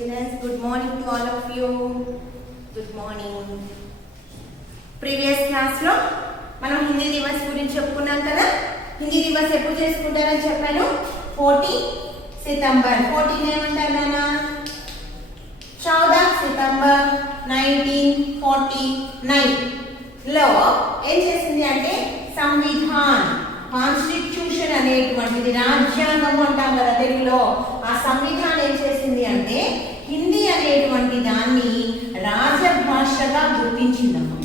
students, good morning to all of you. Good morning. Previous class లో మనం హిందీ దివస్ గురించి చెప్పుకున్నాం కదా. హిందీ దివస్ ఎప్పుడు చేసుకుంటారని చెప్పాను. 14 సితంబర్. 14 ఏమంటారు నాన్న? 14 సితంబర్ 1949 లో ఏం చేసింది అంటే సంవిధాన్, కాన్స్టిట్యూషన్ అనేటువంటిది, రాజ్యాంగం అంటాం కదా తెలుగులో. ఆ సంవిధానం ఏం చేసింది అంటే హిందీ అనేటువంటి దాన్ని రాజభాషగా గుర్తించిందమ్మా.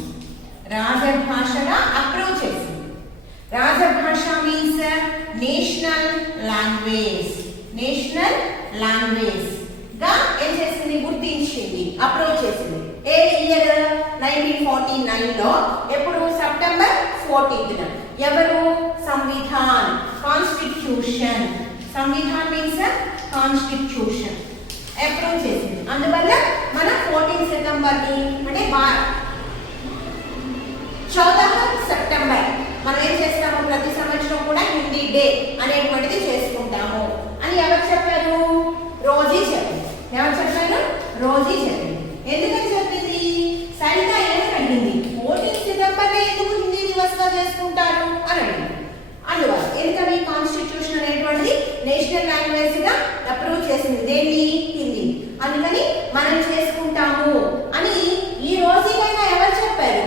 రాజభాషగా అప్రూవ్ చేసింది. రాజభాష means national language. National language గా ఏం చేసింది? గుర్తించింది, అప్రూవ్ చేసింది. ఏ ఇయర్? 1949 లో. ఎప్పుడు? September 14th. ఎవరు? Samvidhan, constitution. Samvidhan means constitution approve చేసింది. అందువల్ల మనం 14 సెప్టెంబర్ ని అంటే 14 సెప్టెంబర్ మనం ఏం చేస్తాము? ప్రతి సంవత్సరం కూడా హిందీ డే అనేటువంటిది చేసుకుంటాము అని ఎవరు చెప్పారు? రోజీ చెప్పింది. ఎవరు చెప్పారు? రోజీ చెప్పింది. ఎందుకని చెప్పింది? సరిత ఏమని అడిగింది? 14 సెప్టెంబర్ ఎందుకు హిందీ దివస్ గా చేసుకుంటారు అని అడిగింది. అందువల్ల ఎందుకని? కాన్స్టిట్యూషన్ అనేటువంటిది నేషనల్ లాంగ్వేజ్ గా అప్రూవ్ చేసింది. దేన్ని? హిందీ. అందుకని మనం చేసుకుంటాము అని ఈ రోజుకైనా ఎవరు చెప్పారు?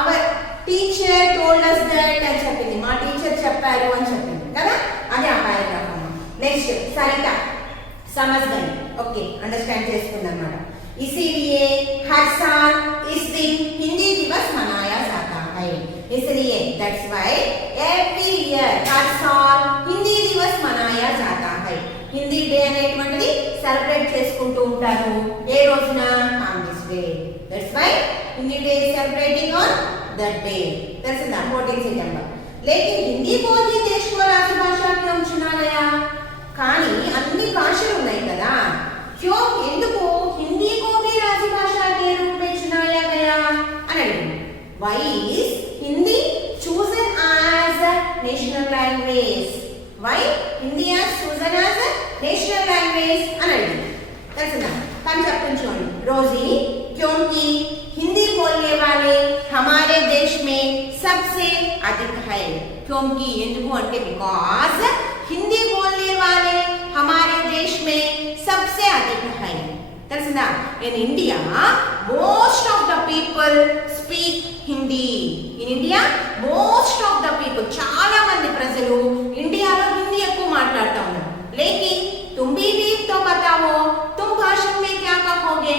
Hour teacher told us that అని చెప్పింది. మా టీచర్ చెప్పారు అని చెప్పింది కదా. అది ఆ పారాగ్రాఫ్ అమ్మా. నెక్స్ట్ సరిత समझ गए? ओके, अंडरस्टैंड చేసుకుందన్నమాట. इसीलिए हर साल इस दिन हिंदी दिवस मनाया जाता है. इसलिए दैट्स व्हाई एवरी ईयर हर साल हिंदी दिवस मनाया जाता है. హిందీ డే అనేటువంటిది సెలబ్రేట్ చేసుకుంటూ ఉంటారు. ఏ రోజున? on this day. That's why Hindi day is celebrating on that day. That's the 14 सितंबर. लेकिन हिंदी बोलने देश को राजभाषा क्यों चुना गया? కానీ అన్ని భాషలు ఉన్నాయి కదా. క్యో ఎందుకు హిందీ को भी राजभाषा के रूप में चुनाया गया అని అడిగింది. why is hindi chosen as a national language? why hindi is chosen as a national language అని అడిగింది. తెలుసా? తను చెప్తాను చూడండి. రోజీ क्योंकि हिंदी बोलने वाले हमारे देश में सबसे अधिक है. क्योंकि ఎందుకు అంటే बिकॉज हिंदी बोलने वाले हमारे देश में सबसे अधिक है. తెలుసా? in India most of the people speak Hindi. in India most of the people, చాలా మంది ప్రజలు ఇండియాలో హిందీ ఎక్కువ మాట్లాడుతూ ఉన్నారు. लेकिन तुम भी तो बताओ तुम भाषण में क्या कहोगे?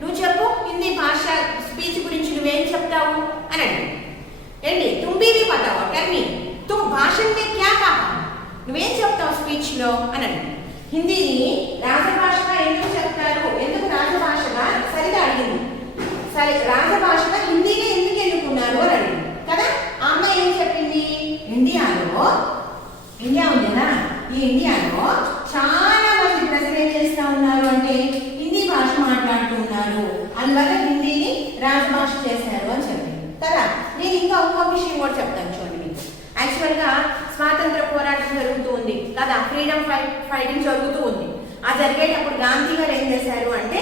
నువ్వు చెప్పు హిందీ భాష స్పీచ్ గురించి నువ్వేం చెప్తావు అని అడిగి. ఏంటి? तुम भी बताओ, tell me तुम भाषण में क्या कहा? నువ్వేం చెప్తావు స్పీచ్ లో అని అడిగి. హిందీని రాజభాషగా ఎందుకు చెప్తారు? ఎందుకు రాజభాషగా? సరిగా అడిగింది. సరే, రాజభాషగా హిందీని ఎందుకు ఎన్నుకున్నారు అని అడిగింది కదా. ఆ అమ్మాయి ఏం చెప్పింది? ఇండియా ఉంది కదా, ఈ ఇండియాలో చాలా మంది ప్రజలు ఏం చేస్తా ఉన్నారు అంటే హిందీ భాష మాట్లాడుతూ ఉన్నారు. అందువల్ల హిందీని రాజభాష చేశారు అని చెప్పింది కదా. నేను ఇంకా ఇంకొక విషయం కూడా చెప్తాను చూడండి మీకు. యాక్చువల్ గా స్వాతంత్ర పోరాటం జరుగుతూ ఉంది కదా, ఫ్రీడమ్ ఫైటింగ్ జరుగుతూ ఉంది. ఆ జరిగేటప్పుడు గాంధీ గారు ఏం చేశారు అంటే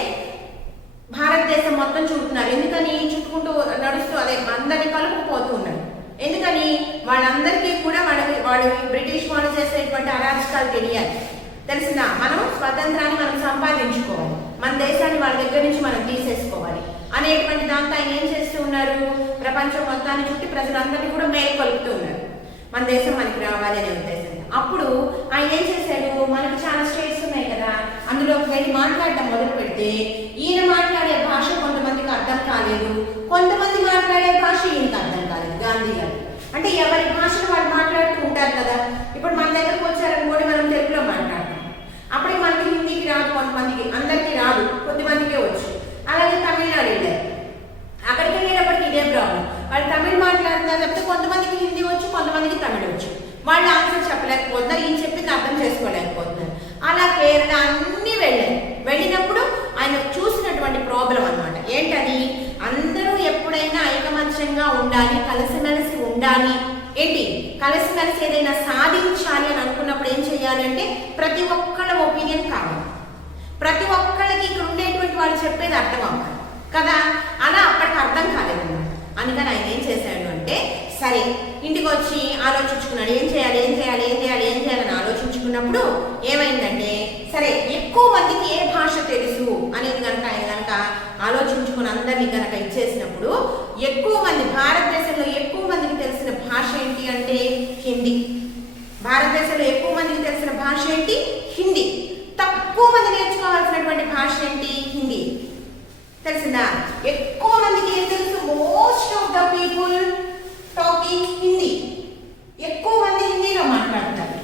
భారతదేశం మొత్తం చుడుతున్నారు. ఎందుకని? చుట్టుకుంటూ నడుస్తూ అదే అందరినీ కలుపుకుపోతూ ఉన్నారు. ఎందుకని? వాళ్ళందరికీ కూడా వాళ్ళు బ్రిటిష్ వాళ్ళు చేసేటువంటి అరాచకాలు తెలియాలి. తెలిసిందా? మనం స్వతంత్రాన్ని మనం సంపాదించుకోవాలి, మన దేశాన్ని వాళ్ళ దగ్గర నుంచి మనం తీసేసుకోవాలి అనేటువంటి దాంతో ఆయన ఏం చేస్తూ ఉన్నారు? ప్రపంచం మొత్తాన్ని చుట్టి ప్రజలందరినీ కూడా మేలు కలుపుతూ ఉన్నారు. మన దేశం మనకి రావాలి అనే ఉద్దేశంతో. అప్పుడు ఆయన ఏం చేశాడు? మనకి చాలా స్టేట్స్ ఉన్నాయి కదా, అందులో వెళ్ళి మాట్లాడటం మొదలు పెడితే ఈయన మాట్లాడే భాష కొంతమందికి అర్థం కాలేదు, కొంతమంది మాట్లాడే భాష ఈయనకి అర్థం కాలేదు. గాంధీ గారు అంటే ఎవరి భాషను వాళ్ళు మాట్లాడుతూ ఉంటారు కదా. ఇప్పుడు మన దగ్గరకు వచ్చారనుకోండి, మనం తెలుగులో మాట్లాడతాం. అప్పుడే మనకి హిందీకి రాదు, కొంతమందికి, అందరికీ రాదు, కొద్దిమందికే వచ్చు. అలాగే తమిళనాడు వెళ్ళారు, అక్కడికి వెళ్ళేటప్పటికి ఇదే ప్రాబ్లం. వాళ్ళు తమిళ్ మాట్లాడుతున్నారు చెప్తే కొంతమందికి హిందీ వచ్చు, కొంతమందికి తమిళ వచ్చు. వాళ్ళు ఆన్సర్ చెప్పలేకపోతున్నారు, ఈయన చెప్పింది అర్థం చేసుకోలేకపోతున్నారు. అలా కేరళ అన్ని వెళ్ళారు. వెళ్ళినప్పుడు ఆయన చూసినటువంటి ప్రాబ్లం అన్నమాట. ఏంటది? అందరూ ఎప్పుడైనా ఐకమత్యంగా ఉండాలి, కలిసిమెలిసి ఉండాలి. ఏంటి? కలిసిమెలిసి ఏదైనా సాధించాలి అని అనుకున్నప్పుడు ఏం చేయాలి అంటే ప్రతి ఒక్కళ్ళ ఒపీనియన్ కావాలి. ప్రతి ఒక్కళ్ళకి ఇక్కడ ఉండేటువంటి వాళ్ళు చెప్పేది అర్థం అవ్వాలి కదా. అలా అప్పటికి అర్థం కాలేదు. అందుకని ఆయన ఏం చేశాడు అంటే, సరే ఇంటికి వచ్చి ఆలోచించుకున్నాడు, ఏం చేయాలని ఆలోచించుకున్నప్పుడు ఏమైందంటే, సరే ఎక్కువ మందికి ఏ భాష తెలుసు అనేది కనుక ఆయన కనుక ఆలోచించుకుని అందరినీ కనుక ఇచ్చేసినప్పుడు, ఎక్కువ మంది భారతదేశంలో ఎక్కువ మందికి తెలిసిన భాష ఏంటి అంటే హిందీ. భారతదేశంలో ఎక్కువ మందికి తెలిసిన భాష ఏంటి? హిందీ. తక్కువ మంది నేర్చుకోవాల్సినటువంటి భాష ఏంటి? హిందీ. తెలిసిందా? ఎక్కువ మందికి ఏం తెలుసు? Most of the people talking Hindi. ఎక్కువ మంది హిందీలో మాట్లాడతారు.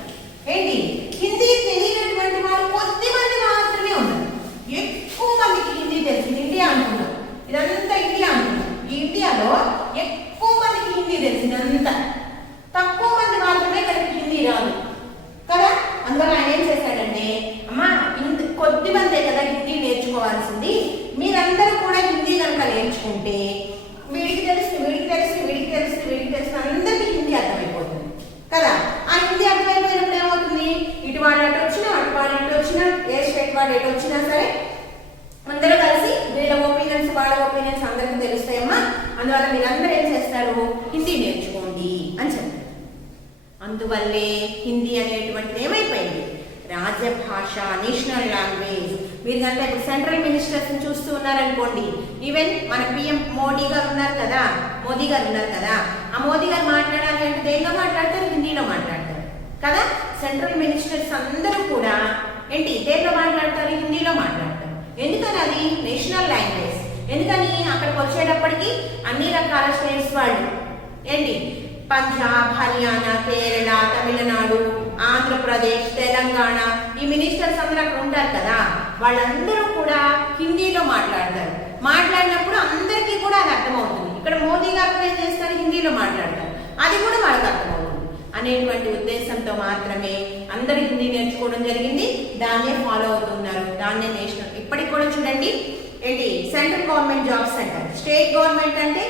ఏంటి? హిందీ తెలియనటువంటి వాళ్ళు కొద్ది మంది మాత్రమే ఉన్నారు. ఎక్కువ మందికి హిందీ తెలుసు. ఇండియా అనుకున్నాం, ఇదంతా ఇండియా అనుకున్నాం. ఈ ఇండియాలో ఎక్కువ మందికి హిందీ తెలుసు. ఇదంతా తక్కువ మంది మాత్రమే ఇక్కడికి హిందీ రాదు కదా. అందువల్ల ఆయన ఏం చేశాడంటే, అమ్మా కొద్ది మందే కదా హిందీ నేర్చుకోవాల్సింది, మీరందరూ కూడా హిందీ కనుక నేర్చుకుంటే వీడికి తెలుసు అందరికీ హిందీ అర్థమైపోతుంది కదా. ఆ హిందీ అర్థమైపోయినప్పుడు ఏమవుతుంది? ఇటు వాడు అటు వచ్చినా, అటు వాడు ఇటు వచ్చినా, ఏ స్టేట్ వాడు ఎటు వచ్చినా సరే అందరూ కలిసి వీళ్ళ ఒపీనియన్స్ వాళ్ళ ఒపీనియన్స్ అందరికీ తెలుస్తాయమ్మా. అందువల్ల మీరందరూ ఏం చేస్తారు? హిందీ నేర్చుకోండి అని చెప్పారు. అందువల్లే హిందీ అనేటువంటిది ఏమైపోయింది? రాజభాష, నేషనల్ లాంగ్వేజ్. మీరు కనుక ఇప్పుడు సెంట్రల్ మినిస్టర్స్ చూస్తూ ఉన్నారనుకోండి, ఈవెన్ మన పిఎం మోదీ గారు ఉన్నారు కదా, ఆ మోదీ గారు మాట్లాడాలి అంటే దేనిలో మాట్లాడతారు? హిందీలో మాట్లాడతారు కదా. సెంట్రల్ మినిస్టర్స్ అందరూ కూడా ఏంటి దేనిలో మాట్లాడతారు? హిందీలో మాట్లాడతారు. ఎందుకని? అది నేషనల్ లాంగ్వేజ్. ఎందుకని? అక్కడికి వచ్చేటప్పటికి అన్ని రకాల స్టేట్స్ వాళ్ళు ఏంటి, పంజాబ్, హర్యానా, కేరళ, తమిళనాడు, ఆంధ్రప్రదేశ్, తెలంగాణ, ఈ మినిస్టర్స్ అందరూ అక్కడ ఉంటారు కదా, వాళ్ళందరూ కూడా హిందీలో మాట్లాడతారు. మాట్లాడినప్పుడు అందరికీ కూడా అది అర్థమవుతుంది. ఇక్కడ మోదీ గారు ఏం చేస్తారు? హిందీలో మాట్లాడతారు, అది కూడా వాళ్ళకి అర్థమవుతుంది అనేటువంటి ఉద్దేశంతో మాత్రమే అందరూ హిందీ నేర్చుకోవడం జరిగింది. దాన్నే ఫాలో అవుతున్నారు, దాన్నే నేషనల్. ఇప్పటికి కూడా చూడండి ఏంటి, సెంట్రల్ గవర్నమెంట్ జాబ్స్ అంటారు. స్టేట్ గవర్నమెంట్ అంటే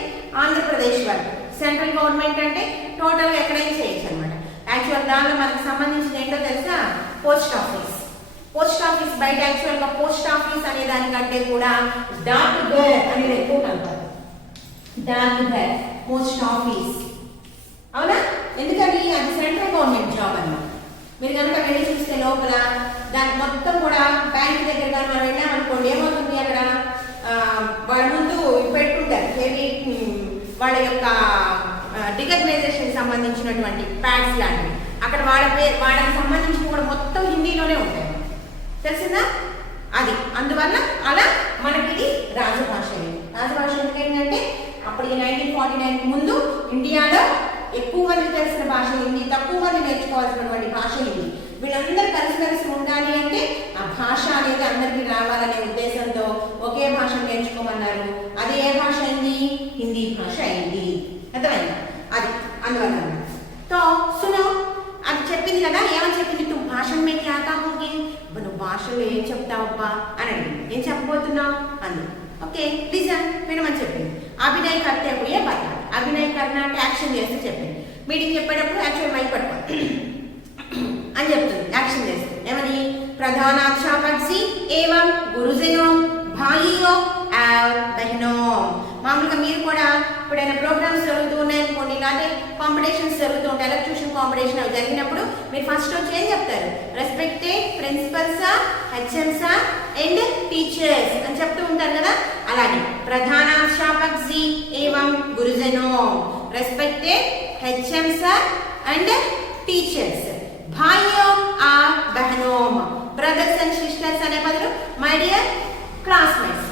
ఆంధ్రప్రదేశ్ వరకు, సెంట్రల్ గవర్నమెంట్ అంటే టోటల్గా ఎక్కడైనా చేయొచ్చు అనమాట. యాక్చువల్ దానిలో మనకు సంబంధించిన ఏంటో తెలుసా? Post office. పోస్ట్ ఆఫీస్ బయట యాక్చువల్గా పోస్ట్ ఆఫీస్ అనే దానికంటే కూడా డాక్ ఘర్ అనేది ఎక్కువ కలుపుతారు. డాక్ ఘర్, పోస్ట్ ఆఫీస్. అవునా? ఎందుకని? అది సెంట్రల్ గవర్నమెంట్ జాబ్ అన్నమాట. మీరు కనుక వెళ్ళి చూస్తే లోపల దాని మొత్తం కూడా బ్యాంక్ దగ్గర కానీ మనం వెళ్ళామనుకోండి, ఏమవుతుంది? అక్కడ వాళ్ళ ముందు పెట్టుకుంటారు ఏవి, వాళ్ళ యొక్క డికగ్నైజేషన్ సంబంధించినటువంటి ప్యాడ్స్ లాంటివి. అక్కడ వాళ్ళకి సంబంధించిన కూడా మొత్తం హిందీలోనే ఉంటాయి. తెలిసిందా? అది అందువల్ల అలా మనకి ఇది రాజభాష. రాజభాష ఎందుకంటే అప్పటికి 1949 ముందు ఇండియాలో ఎక్కువ మంది తెలిసిన భాష హిందీ, తక్కువ మంది నేర్చుకోవాల్సినటువంటి భాష హిందీ. వీళ్ళందరూ కలిసి ఉండాలి అంటే ఆ భాష అనేది అందరికీ రావాలనే ఉద్దేశంతో ఒకే భాష నేర్చుకోమన్నారు. అది ఏ భాష అయింది? హిందీ భాష అయింది. అర్థమైందా? అది అందువల్ల తో సునో అది చెప్పింది కదా, ఏమని చెప్పింది? తు భాషణ మే క్యా కాహోగే, నువ్వు భాషలో ఏం చెప్తావబ్బా అని అడిగింది. ఏం చెప్పబోతున్నావు అంది. ఓకే లిజన్, వినమని చెప్పింది. అభినయ కర్తే పోయే బత, అభినయ కర్ణ అంటే యాక్షన్ చేస్తే చెప్పింది. మీటింగ్ చెప్పేటప్పుడు యాక్చువల్ మైక్ పట్టుకోవాలి అని చెప్తుంది. యాక్షన్ చేస్తుంది. ఏమని? ప్రధానాధ్యాపక్ సి ఏవం గురుజనో భాయియో और बहनों. మామూలుగా మీరు కూడా ఇప్పుడైనా ప్రోగ్రామ్స్ జరుగుతూ ఉన్నాయనుకోండి, లేకపోతే కాంపిటీషన్స్ జరుగుతూ ఉంటాయి, ఎలక్ట్యూషన్ కాంపిటీషన్ అవి జరిగినప్పుడు మీరు ఫస్ట్ వచ్చి ఏం చెప్తారు? Respected principals, HMs and teachers అని చెప్తూ ఉంటారు కదా. అలాగే ప్రధానాధ్యాపక్ జీ ఏవం గురుజనో, రెస్పెక్టెడ్ హెచ్ఎంస్ అండ్ టీచర్స్, భాయియో ఆర్ బహనో, బ్రదర్స్ అండ్ సిస్టర్స్ అనే బదులు మై డియర్ क्लासमेट्स,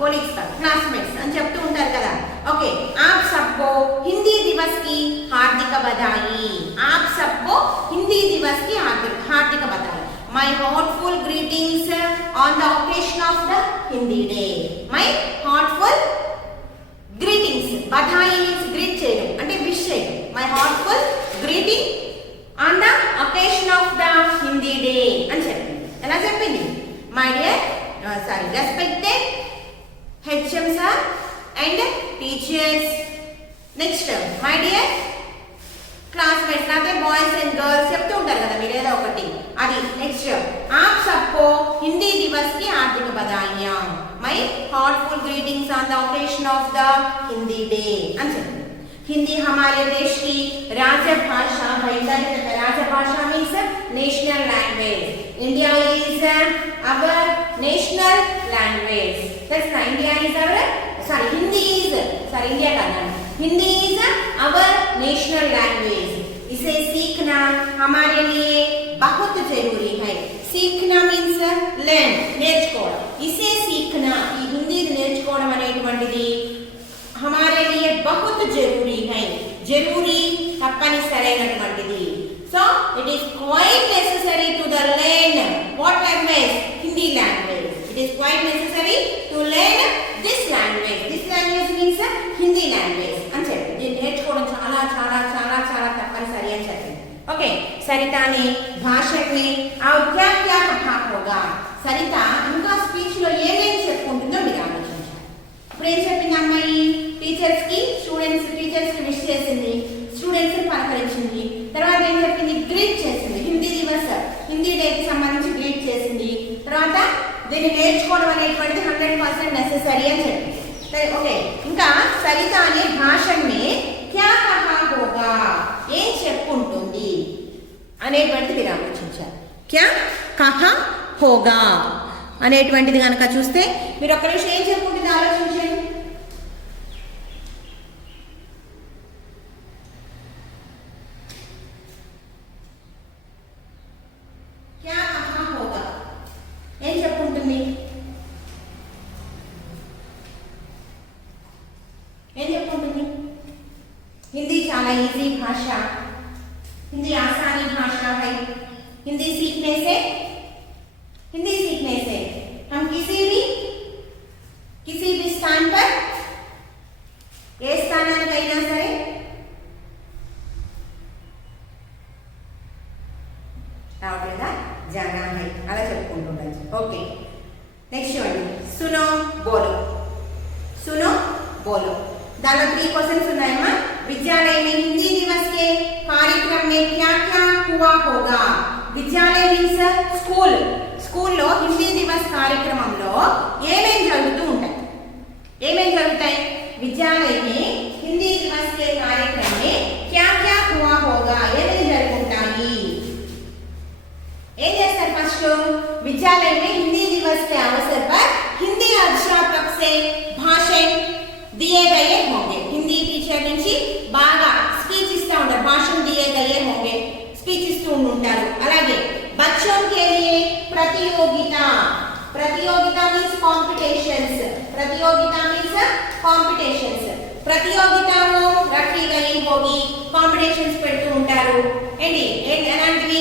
कोलीग्स का क्लासमेट्स అని చెప్తూ ఉంటారు కదా. ఓకే, आप सबको हिंदी दिवस की हार्दिक बधाई. आप सबको हिंदी दिवस की हार्दिक बधाई. My heartful greetings on the occasion of the Hindi day. My heartful greetings. Badhaai means greet చేయడం అంటే విష్ చేయడం. My heartful greeting on the occasion of the Hindi day అని చెప్పింది. ఎలా చెప్పింది? My dear respected HMs and teachers. Next, my dear classmates, నాతో boys and girls చెప్తూ ఉంటారు కదా మీరు ఏదో ఒకటి అది. నెక్స్ట్ आप सबको हिंदी दिवस की हार्दिक बधाइयां. My heartful greetings on the occasion of the Hindi Day. అని చెప్పింది. हिंदी हमारे देश की राजभाषा है. राजभाषा means national language. India is our national language. That's right. India is our Hindi is India का नाम. Hindi is our national language. इसे सीखना हमारे लिए बहुत जरूरी है. सीखना मीन्स learn నేర్చుకోవడం. इसे सीखना ఈ హిందీ నేర్చుకోవడం అనేటువంటిది हमारे लिए बहुत जरूरी है. जरूरी తప్పనిసరైనటువంటిది. So it is quite necessary to the learn what language? Hindi language. It is quite necessary to learn this language. This language means Hindi language. అని చెప్పి దీన్ని నేర్చుకోవడం చాలా చాలా చాలా చాలా తప్పనిసరి అని చెప్పింది. ఓకే, సరితా ने भाषण में और क्या क्या कहा होगा. సరిత ఇంకా స్పీచ్ లో ఏమేమి చెప్పుకుంటుందో మీరు ఆలోచించాలి. ఇప్పుడు ఏం చెప్పింది అమ్మాయి? టీచర్స్ కి టీచర్స్ కి విష్ చేసింది, స్టూడెంట్స్ ని పలకరించింది. తర్వాత ఏం చెప్పింది? గ్రీట్ చేసింది. హిందీ దివస్ హిందీ డే కి సంబంధించి గ్రీట్ చేసింది. తర్వాత దీన్ని నేర్చుకోవడం అనేటువంటిది 100% నెసెసరీ అని చెప్పింది. ఓకే, ఇంకా సరిత అనే భాషణ్ మే క్యా కహా హోగా ఏం చెప్పుకుంటుంది అనేటువంటిది మీరు ఆలోచించాలి. క్యా కహా హోగా అనేటువంటిది కనుక చూస్తే మీరు ఒక్క నిమిషం ఏం చెప్పుకుంటుంది ఆలోచించండి. క్యా కహా హోగా ఏం చెప్పుకుంటుంది? ఏం చెప్పుకుంటుంది? हिंदी చాలా ఈజీ భాష. हिंदी आसानी भाषा है. हिंदी सीखने से हम किसी भी स्थान पर ఏ స్థానానికైనా సరే రావట్లేదా? జానా హై అలా చెప్పుకుంటుండొచ్చు. ఓకే, నెక్స్ట్ చూడండి. సునో బోలో. सुनो बोलो. दादा 3 क्वेश्चंस ఉన్నాయమ్మా. विद्यालय में हिंदी दिवस के कार्यक्रम में क्या क्या हुआ होगा. विद्यालय मीन्स स्कूल. స్కూల్లో హిందీ దివస్ కార్యక్రమంలో ఏమేం జరుగుతూ ఉంటాయి? ఏమేం జరుగుతాయి? विद्यालय में हिंदी दिवस के कार्यक्रम में क्या क्या हुआ होगा ఏమేం జరుగుతాయి? ఏం చేస్తారు? ఫస్ట్ विद्यालय में हिंदी दिवस के अवसर पर हिंदी अध्यापक से भाषण दिए गए होंगे. हिंदी टीचर నుంచి బాగా స్పీచ్ ఇస్తా ఉంటారు. భాషण दिए गए होंगे. స్పీచ్ ఇస్తూ ఉంటారు. అలాగే बच्चों के लिए प्रतियोगिता. प्रतियोगिता मीन्स कॉम्पिटिशंस. प्रतियोगिता मीन्स कॉम्पिटिशंस. प्रतियोगिताओं रखी गई होगी. कॉम्पिटिशंस పెడుతూ ఉంటారు. ఏంటి ఎలాంటివి?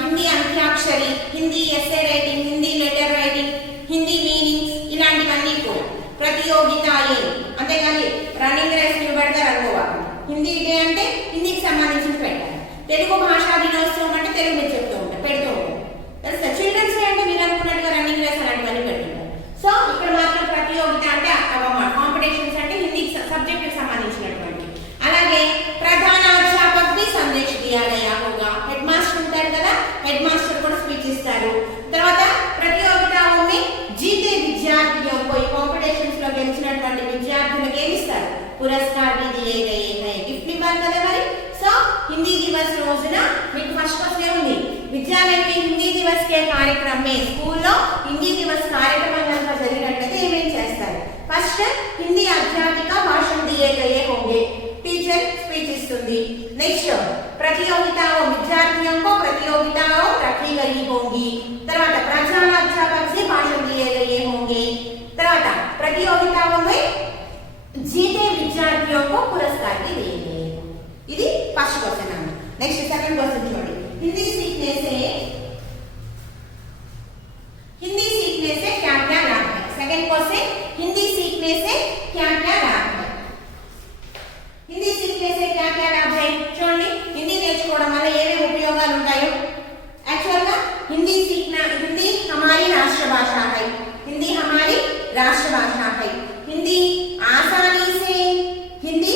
Hindi antakshari, Hindi essay writing, Hindi letter writing, Hindi meanings ఇలాంటివన్నీ కూడా ప్రతియోగితాయే. అంతేగాని రన్నింగ్ రేస్ నిలబడతారు అనుకోవాలి. హిందీ డే అంటే హిందీకి సంబంధించి పెట్టాలి. తెలుగు భాషా దినోత్సవం అంటే తెలుగు మీద చెప్తూ ఉంటారు, పెడుతూ ఉంటారు. తెలుసా? చిల్డ్రన్స్ డే అంటే మీరు అనుకున్నట్టుగా రన్నింగ్ రేస్ అలాంటివన్నీ పెడుతుంటారు. సో ఇక్కడ మాత్రం ప్రతియోగిత అంటే కాంపిటీషన్స్ అంటే హిందీ సబ్జెక్ట్ కి సంబంధించినటువంటి. అలాగే ప్రధాన అధ్యాపక్ भी संदेश दिया गया होगा. हेड मास्टर ఉంటారు కదా, हेड मास्टर కూడా స్పీచ్ ఇస్తారు. తర్వాత ప్రతియోగితాओं में जीते विद्यार्थियों को कॉम्पिटिशंस లో గెలిచినటువంటి విద్యార్థులకు ఏమి ఇస్తారు? పురస్కార్ भी दिए गए हैं. గిఫ్ట్ ఇవ్వాలి కదా మరి. సో हिंदी दिवस రోజున మీకు ఫస్ట్ క్వశ్చన్ ఏముంది? విద్యాలయ में हिंदी दिवस के कार्यक्रम में స్కూల్లో హిందీ దివస్ కార్యక్రమం కనుక జరిగినట్లయితే ఏమేం చేస్తారు? ఫస్ట్ హిందీ అధ్యాపిక భాషణ दिए गए होंगे. Teacher speech इस्तुंदी. नेक्स्ट प्रतियोगिताओं विद्यार्थियों को प्रतियोगिताओं रखी गई होंगी. తర్వాత ప్రధాన అధ్యాపक से भाषण दिए गए होंगे. తర్వాత प्रतियोगिताओं में जीते विद्यार्थियों को पुरस्कार भी दिए गए. ఇది ఫస్ట్ క్వశ్చన్ అన్న. నెక్స్ట్ సెకండ్ క్వశ్చన్ చూడండి. हिंदी सीखने से क्या क्या लाभ है? सेकंड क्वेश्चन हिंदी सीखने से क्या क्या लाभ है? हिंदी सीखने से क्या क्या लाभ है? చూడండి, హిందీ నేర్చుకోవడం వల్ల ఏమేమి ఉపయోగాలు ఉంటాయో. యాక్చువల్ గా हिंदी सीखना, हिंदी हमारी राष्ट्रभाषा है. हिंदी हमारी राष्ट्रभाषा है. हिंदी आसानी से, हिंदी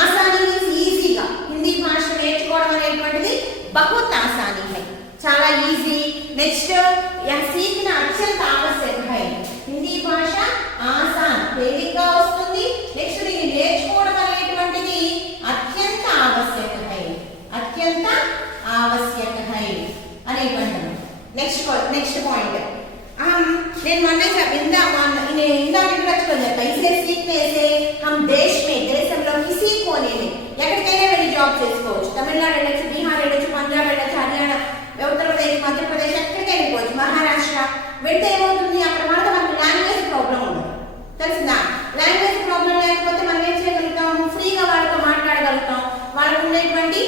आसानी मीन्स ఈజీగా హిందీ భాష నేర్చుకోవడం అనేటువంటిది बहुत आसानी है. చాలా ఈజీ नेक्स्ट यह सीखना अत्यंत आवश्यक है हिंदी భాష ఆసాన్ తేలిగ్గా వస్తుంది నెక్స్ట్ దీన్ని నేర్చుకోవడం అనేటువంటిది అత్యంత आवश्यक है అనేటువంటిది नेक्स्ट पॉइंट నేను మొన్న इंदा इसे सीखने से हम देश में దేశంలో किसी कोने में ఎక్కడికైనా వెళ్ళి జాబ్ చేసుకోవచ్చు తమిళనాడు వెళ్ళొచ్చు బీహార్ వెళ్ళొచ్చు పంజాబ్ వెళ్ళొచ్చు హర్యానా ఉత్తరప్రదేశ్ మధ్యప్రదేశ్ ఎక్కడికైనా వెళ్ళిపోవచ్చు మహారాష్ట్ర వెళ్తే ఏమవుతుంది అక్కడ మనకు లాంగ్వేజ్ ప్రాబ్లం ఉండదు తెలిసిందా లాంగ్వేజ్ ప్రాబ్లం లేకపోతే మనం ఏం చేయగలుగుతాం ఫ్రీగా వాళ్ళతో మాట్లాడగలుగుతాం వాళ్ళకు ఉండేటువంటి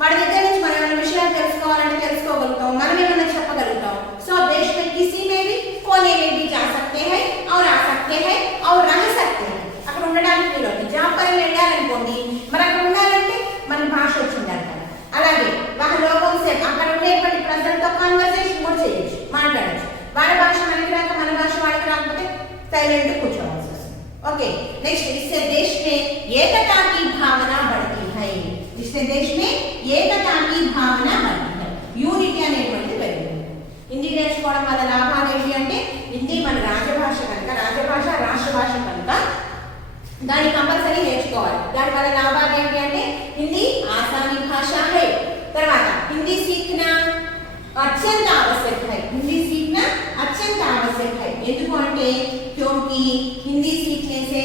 వాళ్ళ దగ్గర నుంచి మనం ఏమైనా విషయాలు తెలుసుకోవాలంటే తెలుసుకోగలుగుతాం మనం ఏమైనా చెప్పగలుగుతాం సో देश में किसी में भी कोने में भी जा सकते हैं और आ सकते हैं और रह सकते हैं అక్కడ ఉండడానికి వీలు జాబ్ పరంగా వెళ్ళాలనుకోండి మరి అక్కడ ఉండాలంటే మన భాష వచ్చి ఉండాలి అలాగే వాళ్ళ లోకం సేపు అక్కడ ఉండేటువంటి ప్రజలతో కాన్వర్సేషన్ కూడా చేయొచ్చు మాట్లాడచ్చు వాళ్ళ భాష మనకి రాక మన భాష వాళ్ళకి రాకపోతే సైలెంట్ కూర్చోవాల్సి వస్తుంది ఓకే నెక్స్ట్ इससे देश में एकता की भावना बढ़ती है इससे देश में एकता की भावना बढ़ती है యూనిటీ అనేటువంటిది పెరుగుతుంది హిందీ నేర్చుకోవడం వల్ల లాభాలు ఏంటి అంటే హిందీ మన రాజభాష కనుక రాజభాష రాష్ట్ర భాష కనుక దాన్ని కంపల్సరీ నేర్చుకోవాలి దాని వల్ల లాభాలు ఏంటి అంటే హింदी आसानी भाषा है తర్వాత हिंदी सीखना अत्यंत आवश्यक है हिंदी सीखना अत्यंत आवश्यक है ఎందుకు అంటే क्योंकि हिंदी सीखने से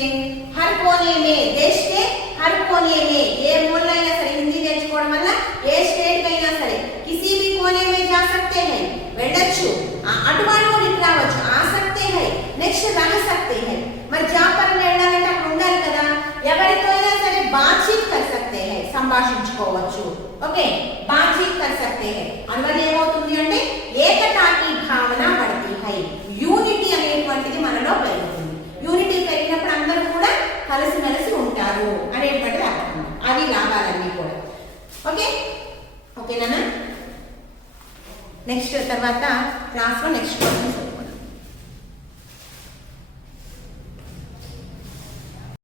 हर कोने में देश के हर कोने में ఏ మూలైనా సరే హిందీ నేర్చుకోవడం వల్ల ఏ స్టేట్ అయినా సరే किसी भी कोने में जा सकते हैं వెళ్ళొచ్చు అటువాడు కూడా ఇటు రావచ్చు ఆ सकते हैं నెక్స్ట్ रह सकते हैं మరి జాబ్ పరంగా వెళ్ళాలంటే అక్కడ ఉండాలి కదా ఎవరితో అయినా సరే बातचीत कर सकते हैं సంభాషించుకోవచ్చు ఓకే बातचीत कर सकते हैं అందువల్ల ఏమవుతుంది అంటే ఏకతాకి భావన बढ़ती है యూనిటీ అనేటువంటిది మనలో పెరుగుతుంది యూనిటీ పెరిగినప్పుడు అందరూ కూడా కలిసిమెలిసి ఉంటారు అనేటువంటిది అర్థం అది లాభాలన్నీ కూడా ఓకే ఓకేనా నెక్స్ట్ తర్వాత క్లాస్లో నెక్స్ట్ క్వశ్చన్స్